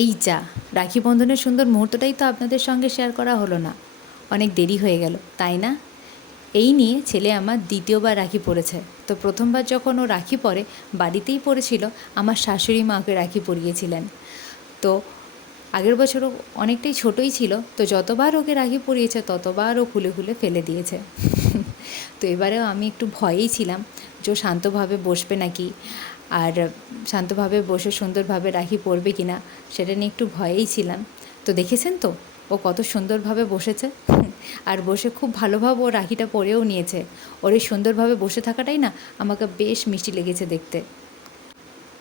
এই যা, রাখি বন্ধনের সুন্দর মুহূর্তটাই তো আপনাদের সঙ্গে শেয়ার করা হলো না। অনেক দেরি হয়ে গেল, তাই না? এই নিয়ে ছেলে আমার দ্বিতীয়বার রাখি পরেছে। তো প্রথমবার যখন ও রাখি পরে বাড়িতেই পড়েছিল, আমার শাশুড়ি মা ওকে রাখি পরিয়েছিলেন। তো আগের বছরও অনেকটাই ছোটোই ছিল, তো যতবার ওকে রাখি পরিয়েছে ততবার ও খুলে খুলে ফেলে দিয়েছে। তো এবারেও আমি একটু ভয়েই ছিলাম যে ও শান্তভাবে বসবে নাকি, আর শান্তভাবে বসে সুন্দরভাবে রাখি পরবে কি না, সেটা নিয়ে একটু ভয়েই ছিলাম। তো দেখেছেন তো ও কত সুন্দরভাবে বসেছে। আর বসে খুব ভালোভাবে ও রাখিটা পরেও নিয়েছে। ওর এই সুন্দরভাবে বসে থাকাটাই না আমাকে বেশ মিষ্টি লেগেছে দেখতে।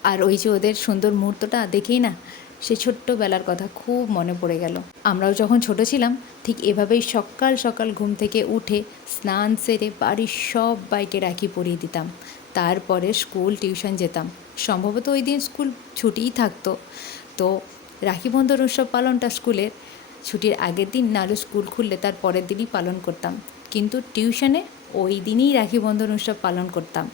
আর ওই যে ওদের সুন্দর মুহূর্তটা দেখেই না সে ছোট্টবেলার কথা খুব মনে পড়ে গেল। আমরাও যখন ছোট ছিলাম ঠিক এভাবেই সকাল সকাল ঘুম থেকে উঠে স্নান সেরে বাড়ির সবাইকে রাখি পরিয়ে দিতাম। তারপরে স্কুল টিউশন যেতাম। সম্ভবত ওই দিন স্কুল ছুটিই থাকতো। তো রাখি বন্ধন উৎসব পালনটা স্কুলের ছুটির আগের দিন, নাহলে স্কুল খুললে তার পরের দিনই পালন করতাম। কিন্তু টিউশনে ওই দিনই রাখি বন্ধন উৎসব পালন করতাম।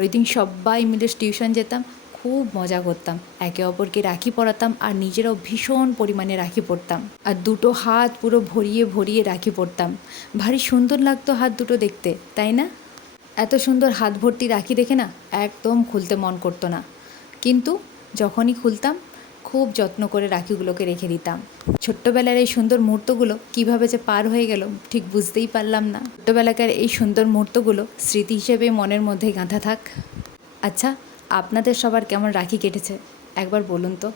ওই দিন সবাই মিলে টিউশন যেতাম, খুব মজা করতাম, একে অপরকে রাখি পরাতাম আর নিজেরাও ভীষণ পরিমাণে রাখি পরতাম। আর দুটো হাত পুরো ভরিয়ে ভরিয়ে রাখি পরতাম। ভারী সুন্দর লাগতো হাত দুটো দেখতে, তাই না? এত সুন্দর হাত ভর্তি রাখি দেখে না একদম খুলতে মন করতো না, কিন্তু যখনই খুলতাম খুব যত্ন করে রাখিগুলোকে রেখে দিতাম। ছোট্টবেলার এই সুন্দর মুহূর্তগুলো কীভাবে যে পার হয়ে গেল ঠিক বুঝতেই পারলাম না। ছোট্টবেলাকার এই সুন্দর মুহূর্তগুলো স্মৃতি হিসেবে মনের মধ্যে গাঁথা থাক। আচ্ছা, আপনাদের সবার কেমন রাখি কেটেছে একবার বলুন তো।